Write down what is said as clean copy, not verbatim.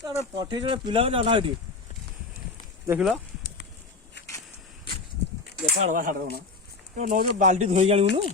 ତାର ପଠେଇ ଜଣେ ପିଲା ଜାନା ଏଠି ଦେଖିଲ ଦେଖା ଆଡ଼ବା ଛାଡ଼ ଦେଉନ ନଉ ବାଲ୍ଟି ଧୋଇ ଆଣିବୁନୁ